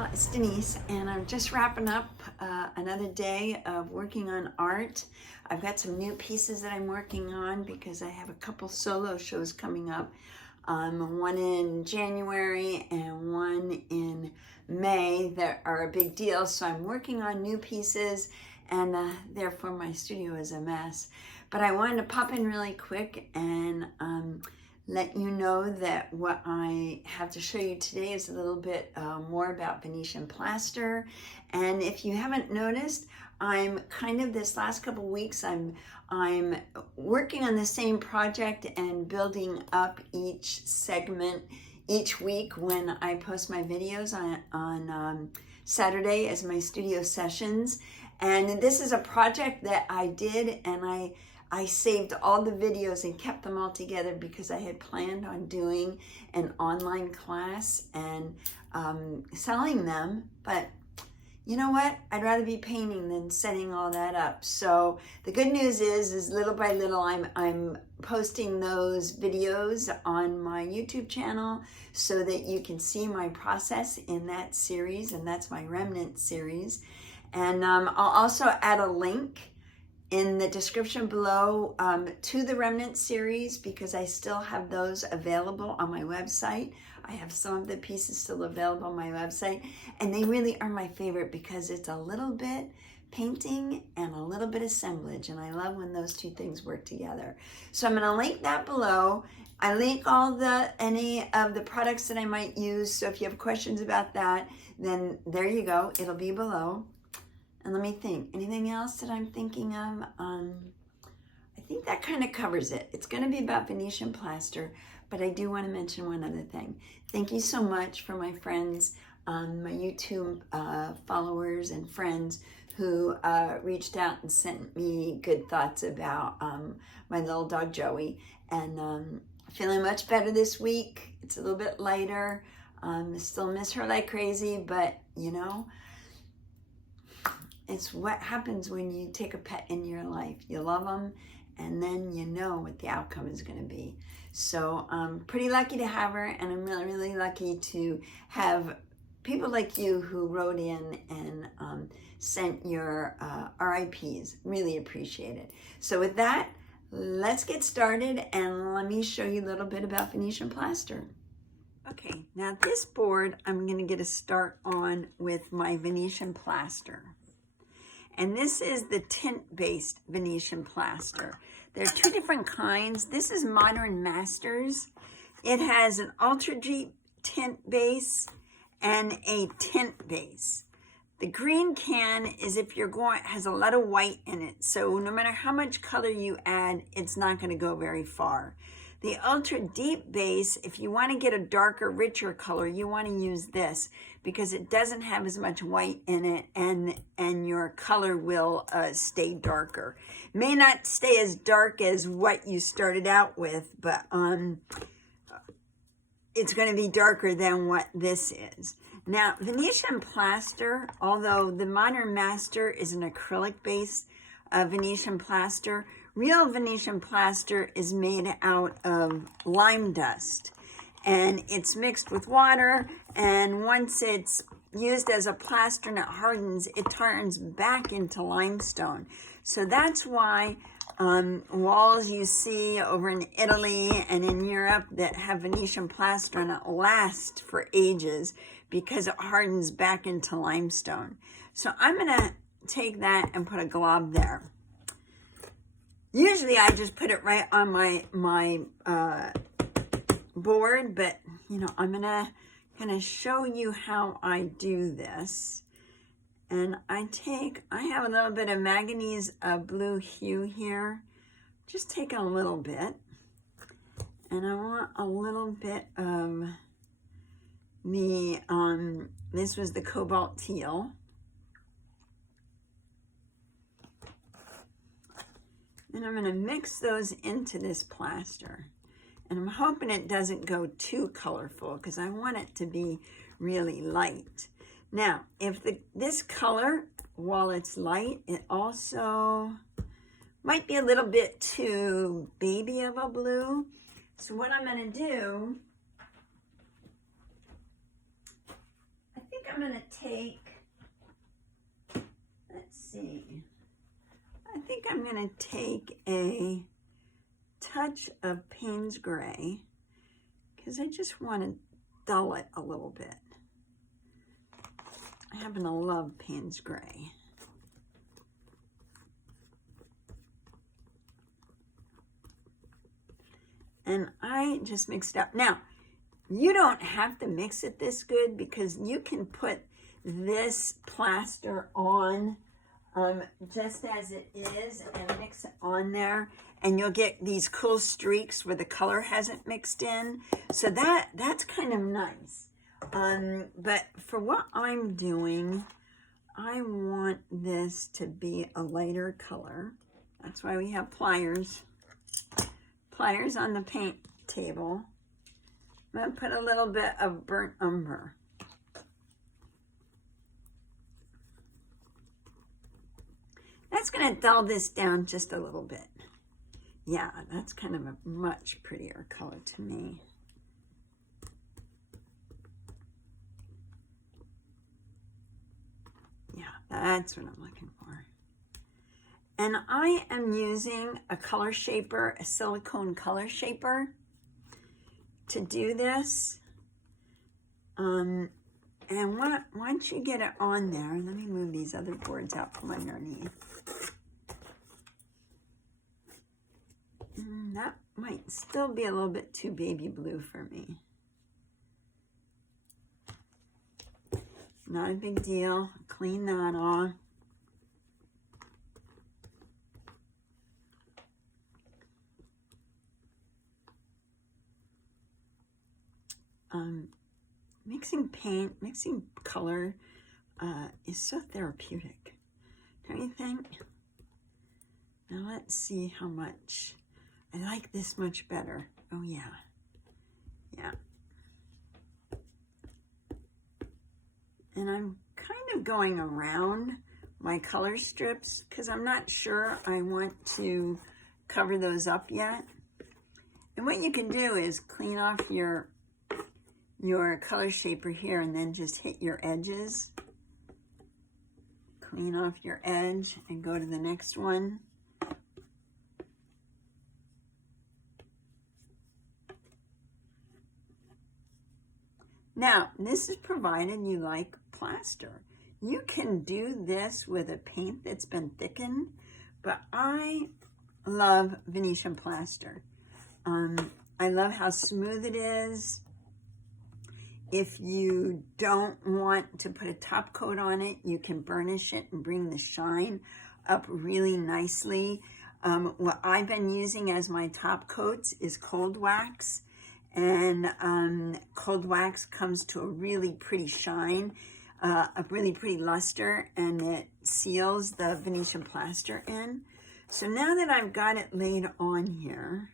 Well, it's Denise, and I'm just wrapping up another day of working on art. I've got some new pieces that I'm working on because I have a couple solo shows coming up. One in January and one in May that are a big deal. So I'm working on new pieces, and therefore my studio is a mess. But I wanted to pop in really quick and let you know that what I have to show you today is a little bit more about Venetian plaster. And if you haven't noticed, I'm kind of this last couple weeks, I'm working on the same project and building up each segment each week when I post my videos on Saturday as my studio sessions. And this is a project that I did, and I saved all the videos and kept them all together because I had planned on doing an online class and selling them. But you know what? I'd rather be painting than setting all that up. So the good news is little by little, I'm posting those videos on my YouTube channel so that you can see my process in that series, and that's my remnant series. And I'll also add a link in the description below to the remnant series because I still have those available on my website. I have some of the pieces still available on my website, and they really are my favorite because it's a little bit painting and a little bit assemblage, and I love when those two things work together. So I'm going to link that below. I link any of the products that I might use, so if you have questions about that, then there you go. It'll be below. And let me think, anything else that I'm thinking of? I think that kind of covers it. It's going to be about Venetian plaster, but I do want to mention one other thing. Thank you so much for my friends, my YouTube followers and friends who reached out and sent me good thoughts about my little dog Joey. And feeling much better this week. It's a little bit lighter. Still miss her like crazy, but you know, it's what happens when you take a pet in your life. You love them, and then you know what the outcome is going to be. So I'm pretty lucky to have her, and I'm really, really lucky to have people like you who wrote in and sent your RIPs. Really appreciate it. So with that, let's get started, and let me show you a little bit about Venetian plaster. Okay, now this board I'm going to get a start on with my Venetian plaster. And this is the tint-based Venetian plaster. There are two different kinds. This is Modern Masters. It has an ultra deep tint base and a tint base. The green can is has a lot of white in it. So no matter how much color you add, it's not going to go very far. The ultra deep base, if you want to get a darker, richer color, you want to use this because it doesn't have as much white in it, and your color will stay darker. May not stay as dark as what you started out with, but it's going to be darker than what this is. Now, Venetian plaster, although the Modern Master is an acrylic-based Venetian plaster, real Venetian plaster is made out of lime dust, and it's mixed with water, and once it's used as a plaster and it hardens, it turns back into limestone. So that's why walls you see over in Italy and in Europe that have Venetian plaster and it lasts for ages because it hardens back into limestone. So I'm going to take that and put a glob there. Usually I just put it right on my board, but you know, I'm gonna show you how I do this. And I have a little bit of manganese blue hue here. Just take a little bit, and I want a little bit of the this was the cobalt teal. And I'm going to mix those into this plaster. And I'm hoping it doesn't go too colorful because I want it to be really light. Now, if this color, while it's light, it also might be a little bit too baby of a blue. So what I'm going to do, I think I'm going to take, let's see, I think I'm going to take a touch of Payne's Gray because I just want to dull it a little bit. I happen to love Payne's Gray. And I just mixed it up. Now, you don't have to mix it this good because you can put this plaster on just as it is and mix it on there, and you'll get these cool streaks where the color hasn't mixed in. So that's kind of nice. But for what I'm doing, I want this to be a lighter color. That's why we have pliers. Pliers on the paint table. I'm going to put a little bit of burnt umber. That's going to dull this down just a little bit. Yeah, that's kind of a much prettier color to me. Yeah, that's what I'm looking for. And I am using a color shaper, a silicone color shaper to do this. And once you get it on there, let me move these other boards out from underneath. That might still be a little bit too baby blue for me. Not a big deal. Clean that off. Mixing paint, mixing color is so therapeutic, don't you think? Now let's see how much. I like this much better. Oh yeah, yeah. And I'm kind of going around my color strips because I'm not sure I want to cover those up yet. And what you can do is clean off your color shaper here and then just hit your edges. Clean off your edge and go to the next one. Now, this is provided you like plaster. You can do this with a paint that's been thickened, but I love Venetian Plaster. I love how smooth it is. If you don't want to put a top coat on it, you can burnish it and bring the shine up really nicely. What I've been using as my top coats is cold wax. And cold wax comes to a really pretty shine, a really pretty luster, and it seals the Venetian Plaster in. So now that I've got it laid on here,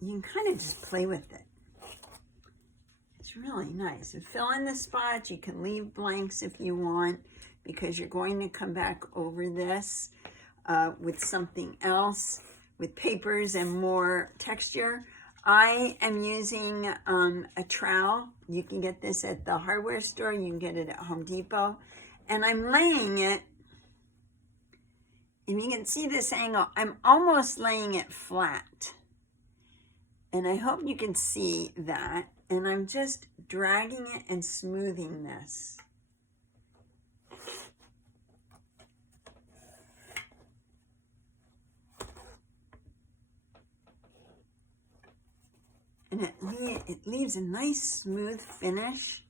you can kind of just play with it. It's really nice. And fill in the spots. You can leave blanks if you want, because you're going to come back over this with something else, with papers and more texture. I am using a trowel. You can get this at the hardware store. You can get it at Home Depot. And I'm laying it, if you can see this angle, I'm almost laying it flat. And I hope you can see that. And I'm just dragging it and smoothing this. And it leaves a nice smooth finish.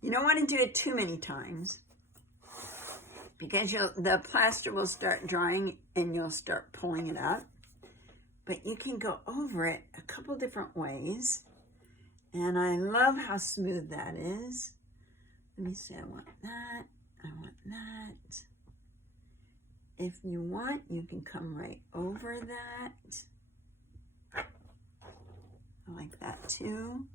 You don't want to do it too many times, because the plaster will start drying and you'll start pulling it up. But you can go over it a couple different ways. And I love how smooth that is. Let me see, I want that, I want that. If you want, you can come right over that. I like that too.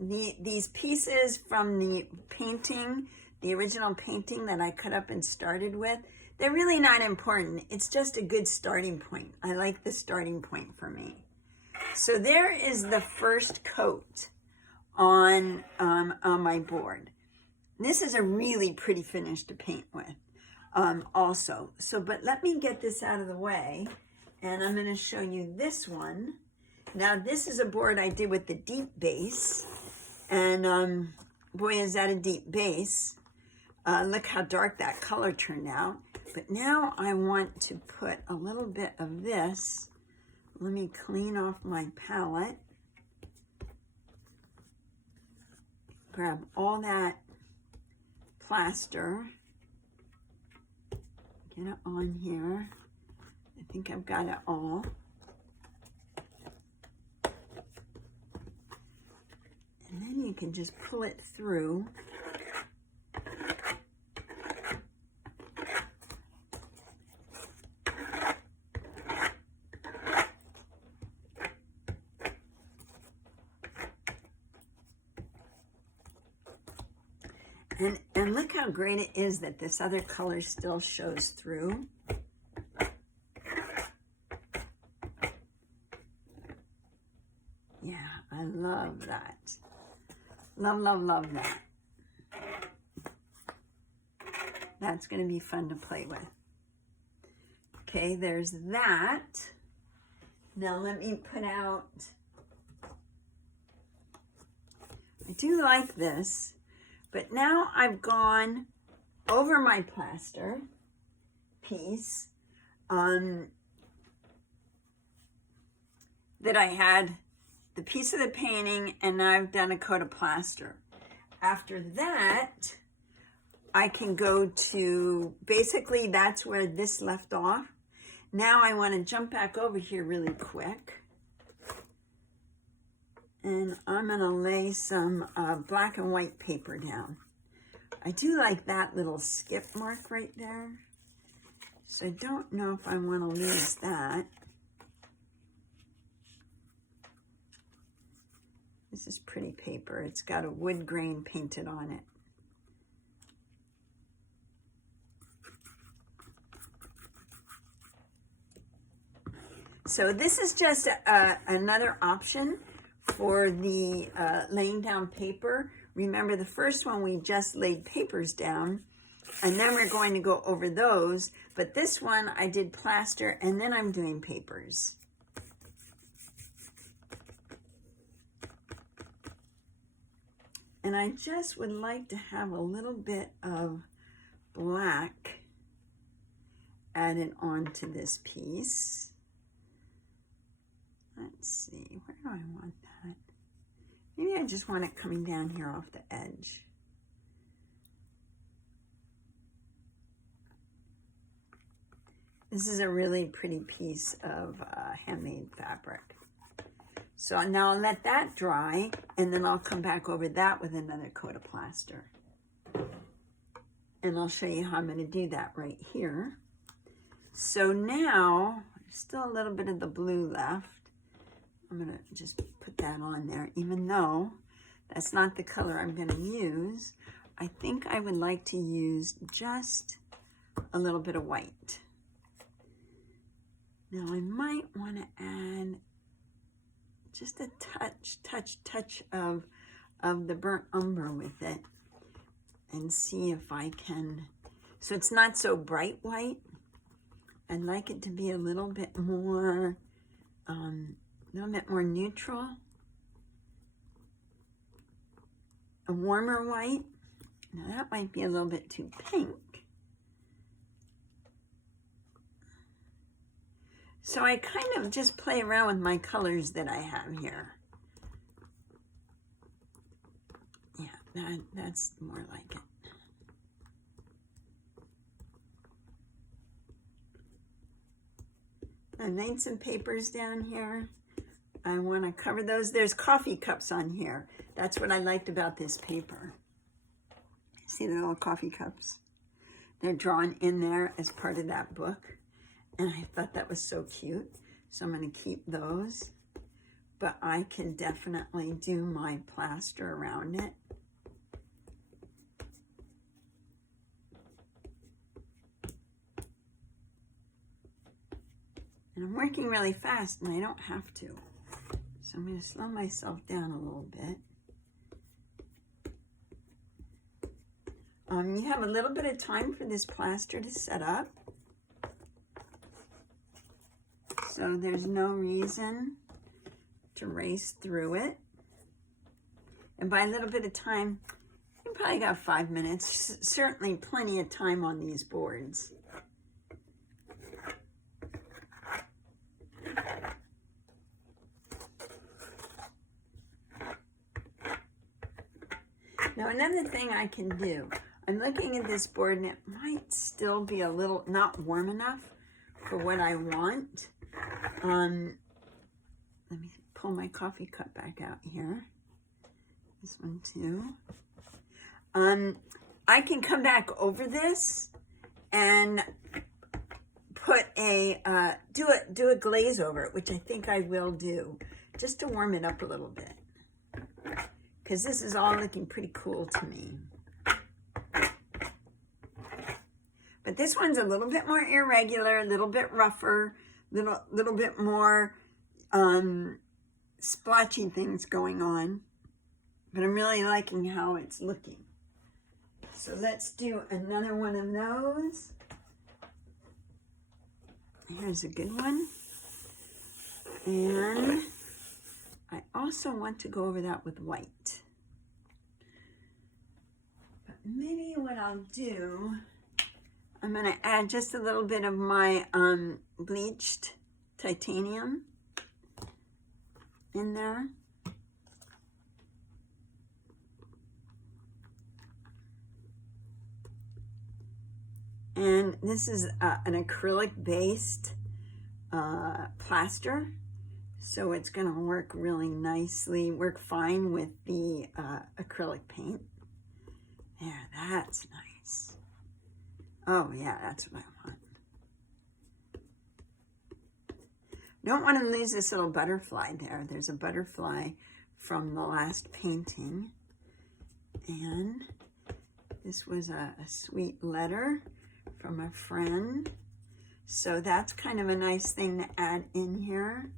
These pieces from the painting, the original painting that I cut up and started with, They're really not important. It's just a good starting point. I like the starting point for me. So there is the first coat on my board. This is a really pretty finish to paint with also. So, but let me get this out of the way, and I'm going to show you this one. Now, this is a board I did with the deep base, and boy, is that a deep base. Look how dark that color turned out. But now I want to put a little bit of this. Let me clean off my palette. Grab all that plaster. Get it on here. I think I've got it all. And then you can just pull it through. And look how great it is that this other color still shows through. Yeah, I love that. Love, love, love that. That's going to be fun to play with. Okay, there's that. Now let me put out, I do like this. But now I've gone over my plaster piece that I had, the piece of the painting, and I've done a coat of plaster. After that, I can go to, basically that's where this left off. Now I want to jump back over here really quick. And I'm going to lay some black and white paper down. I do like that little skip mark right there. So I don't know if I want to lose that. This is pretty paper. It's got a wood grain painted on it. So this is just another option for the laying down paper. Remember the first one we just laid papers down, and then we're going to go over those, but this one I did plaster and then I'm doing papers. And I just would like to have a little bit of black added onto this piece. Let's see, where do I want that? Maybe I just want it coming down here off the edge. This is a really pretty piece of handmade fabric. So now I'll let that dry, and then I'll come back over that with another coat of plaster. And I'll show you how I'm going to do that right here. So now, there's still a little bit of the blue left. I'm going to just put that on there, even though that's not the color I'm going to use. I think I would like to use just a little bit of white. Now I might want to add just a touch of the burnt umber with it, and see if I can, so it's not so bright white. I'd like it to be a little bit more neutral, a warmer white. Now that might be a little bit too pink. So I kind of just play around with my colors that I have here. Yeah, that's more like it. I laid some papers down here. I want to cover those. There's coffee cups on here. That's what I liked about this paper. See the little coffee cups? They're drawn in there as part of that book. And I thought that was so cute. So I'm going to keep those. But I can definitely do my plaster around it. And I'm working really fast and I don't have to. So I'm going to slow myself down a little bit. You have a little bit of time for this plaster to set up. So there's no reason to race through it. And by a little bit of time, you probably got 5 minutes. Certainly plenty of time on these boards. Now another thing I can do, I'm looking at this board and it might still be a little not warm enough for what I want. Let me pull my coffee cup back out here. This one too. I can come back over this and put a do a glaze over it, which I think I will do, just to warm it up a little bit, because this is all looking pretty cool to me. But this one's a little bit more irregular, a little bit rougher, little bit more splotchy things going on. But I'm really liking how it's looking. So let's do another one of those. Here's a good one. And I also want to go over that with white. But maybe what I'll do, I'm going to add just a little bit of my bleached titanium in there. And this is an acrylic-based plaster, so it's going to work really nicely, work fine with the acrylic paint. There, that's nice. Oh yeah, that's what I want. Don't want to lose this little butterfly there. There's a butterfly from the last painting. And this was a sweet letter from a friend. So that's kind of a nice thing to add in here.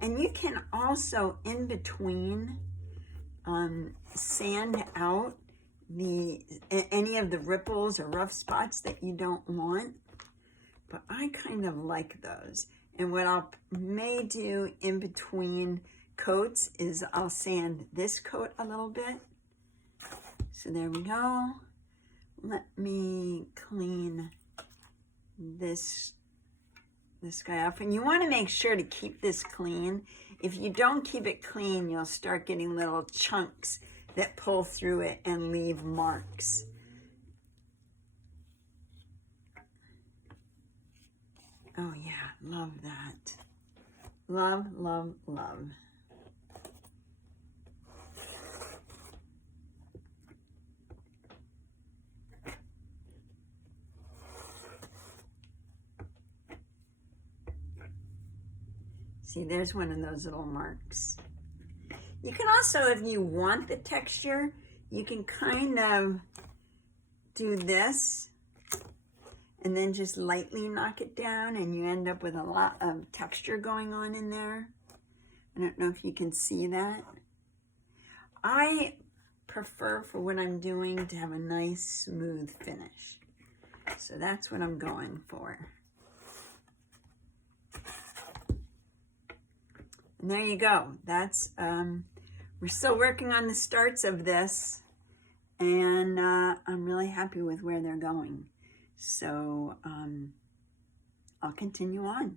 And you can also, in between, sand out any of the ripples or rough spots that you don't want. But I kind of like those. And what I may do in between coats is I'll sand this coat a little bit. So there we go. Let me clean this guy off. And you want to make sure to keep this clean. If you don't keep it clean, you'll start getting little chunks that pull through it and leave marks. Oh yeah, love that. Love, love, love. See, there's one of those little marks. You can also, if you want the texture, you can kind of do this and then just lightly knock it down, and you end up with a lot of texture going on in there. I don't know if you can see that. I prefer, for what I'm doing, to have a nice smooth finish. So that's what I'm going for. And there you go. That's, we're still working on the starts of this, and I'm really happy with where they're going. So I'll continue on.